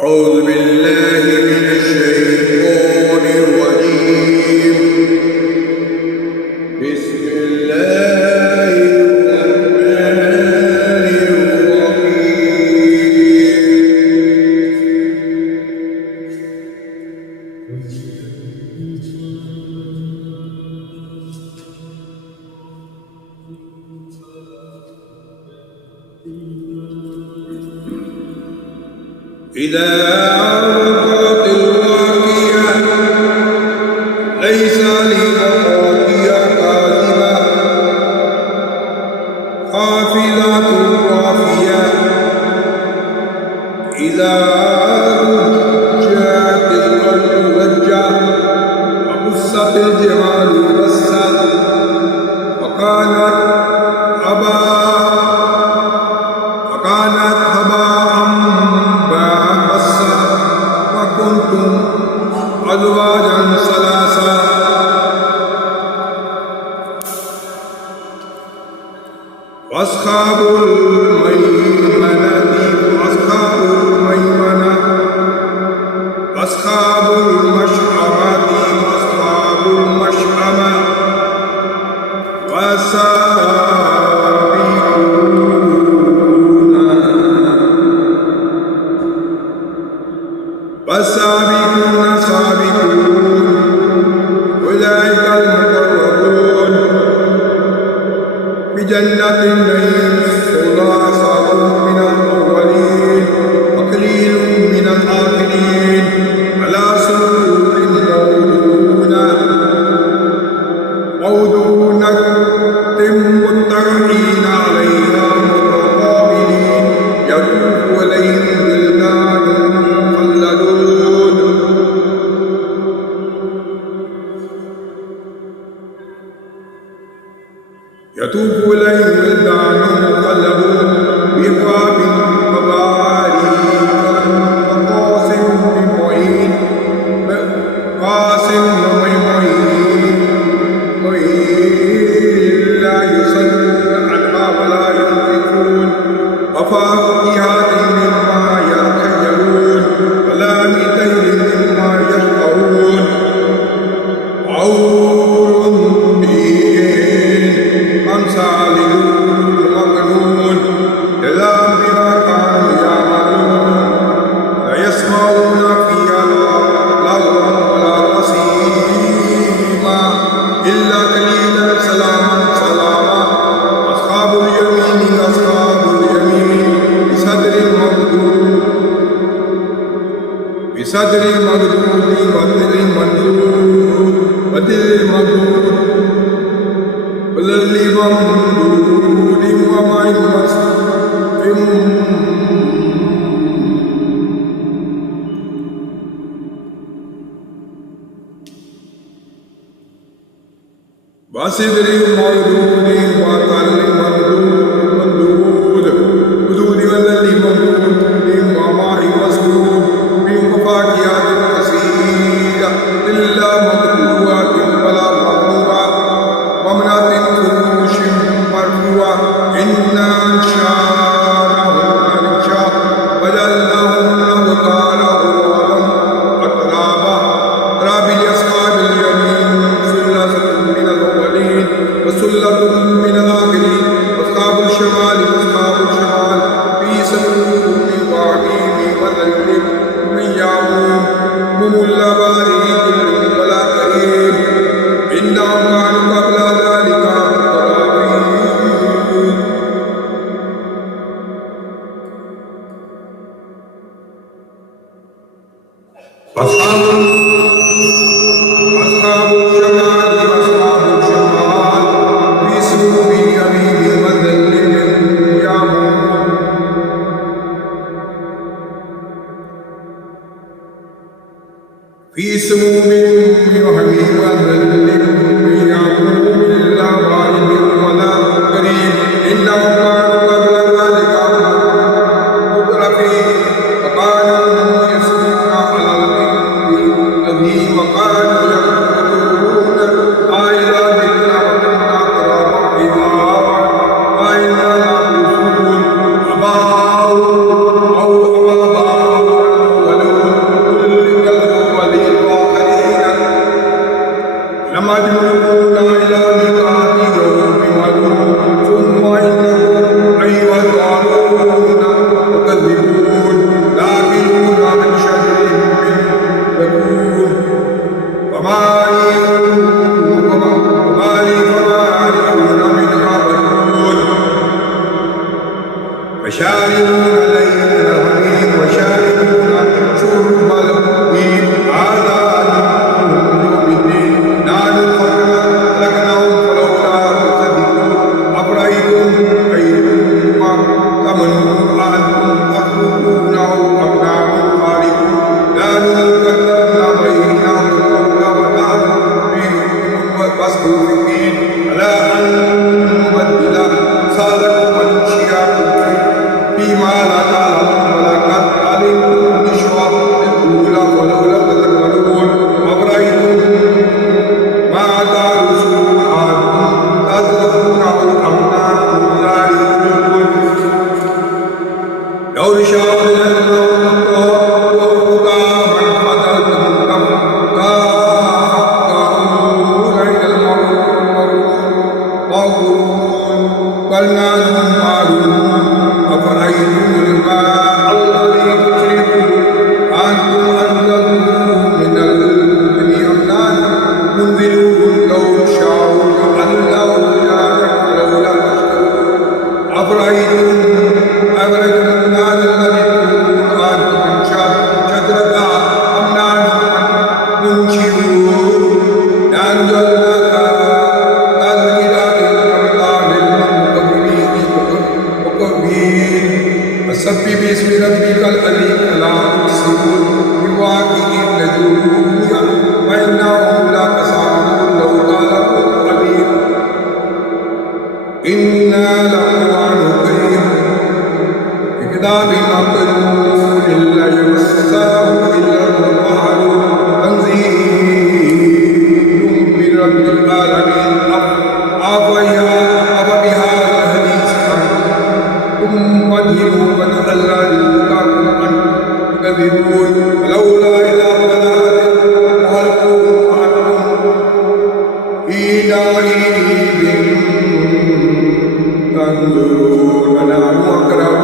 أعوذ بالله من الشيطان الرجيم. بسم الله الرحمن الرحيم. إذا وقعت الواقعة ليس لوقوعها كاذبة خافضة رافعة إذا رجت الأرض رجا وبست الجبال بسا وكانت هباء منبثا وكنتم أزواجا ثلاثا وأصحاب الميمنة وأصحاب المشأمة وأصحاب المشأمة والسابقون السابقون أولئك المقربون بجنة النعيم ثلاثة من الأولين وقليل من الآخرين على سرور موضونة متكئين عليها متقابلين يطوف عليهم ولدان مخلدون بأكواب وأباريق وكأس من معين لا يصدعون عنها ولا ينزفون وفاكهة مما يتخيرون ولحم طير مما يشتهون وحور عين أمثال المكنون جزاء بما كانوا يعملون لا يسمعون فيها لغوا ولا تأثيما إلا قليلا سلاما سلاما أصحاب اليمين بصدر ممدود وظل ممدود وظل ممدود وماء مسكوب وسدر ممدود وطل ممدود وظل ممدود وماء مسكوب وفاكهة كثيرة إلا مقطوعة ولا مقطوعة وامرأة فروش مرفوعة إنا أنشأناهن إنشاء وجعلناهن أبكارا غرابا أترابا لأصحاب اليمين ثلة من الأولين وثلة من الآخرين وأصحاب الشمال في سموم وحميم وظل من يعموم هم الأباريق ولا كريم إنهم كانوا قبل ذلك مترابين أصحاب الشمال في سموم حميم وقبلنا لهم قالوا أفرأيتم الماء الذي تشربون أنتم أنزلتموه من المزن أم نحن منزلون لو شاءوا جعلناه أجاجا فلولا تشكرون أفرأيتم النار الذي تورون أنتم شجرتها أم نحن المنشئون نحن جعلناها فسبح باسم ربك العلي لا تبصرون بواقع النجوم وإنهم لتسامعون لو تعلمون عليم إنا لنقرأ كريم بكتاب مكنون إلا يمسه إلا المطهرون تنزيل من رب العالمين أفبهذا الحديث ثم ادهنوا فتحلى لذكاكم أن تكذبون ولولا إذا بلغت وهلكم وأنتم حينئذ تنظرون ونحن أقرب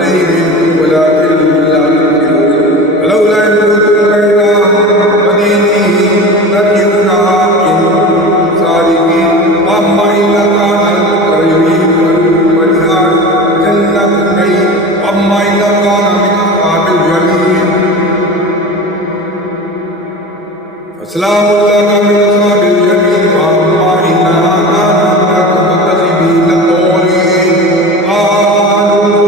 إليه منكم ولكن لا تبصرون ولولا إن كنتم غير مدينين ترجعونها إن كنتم صادقين أما إن كان المقربين والنهار جنة النعيم أما إن كان من أصحاب اليمين فسلام لك من أصحاب اليمين وأما إنها كانت من المكذبين الضالين قالوا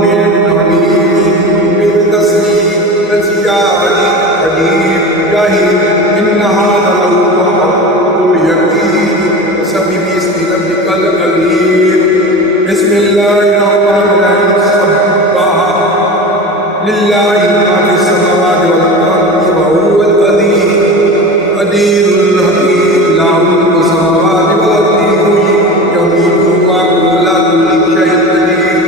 من حميم بالتسليم نسيان حديث جاهل إن هذا لهو حق اليقين فسبح باسم ربك العليم بسم الله الرحمن الرحيم سبح لله ما في السماوات والأرض وهو القدير الحكيم له ملك السماوات والأرض يحيي ويميت وعلى كل شيء قدير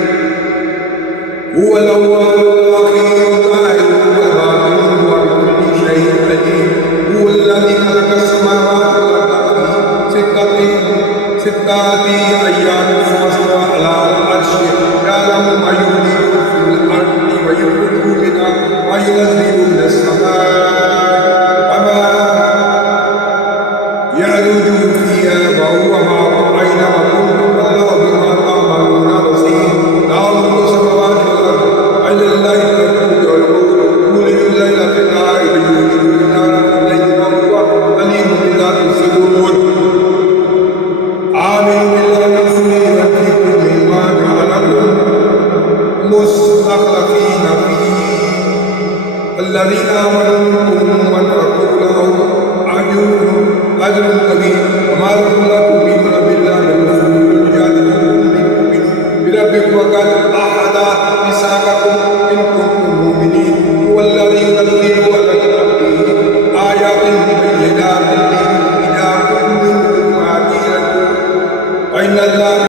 هو الأول والآخر والظاهر والباطن وبكل شيء قدير هو الذي خلق السماوات والأرض في ستة أيام ثم استوى على العرش يعلم ما يلج في الأرض ويخرج منها ما ينزل من السماء وما يعرج فيها وهو معكم أينما كنتم والله بما تعملون بصير له ملك السماوات والأرض وإلى الله ترجع الأمور يولج الليل في النهار ويولج النهار في الليل وهو عليم بذات الصدور آمنوا بالله ورسوله يؤتيكم مما جعلكم مستخلفين فيه الذين آمنوا منكم وانفقوا لهم أجر كبير وما لكم لا تؤمنون بالله ورسوله يجادلكم بربكم وقد أحد ميثاقكم إن كنتم مؤمنين هو الذي ينزل على عبده آيات بينات لكم إذا كنتم معذرة وإن الله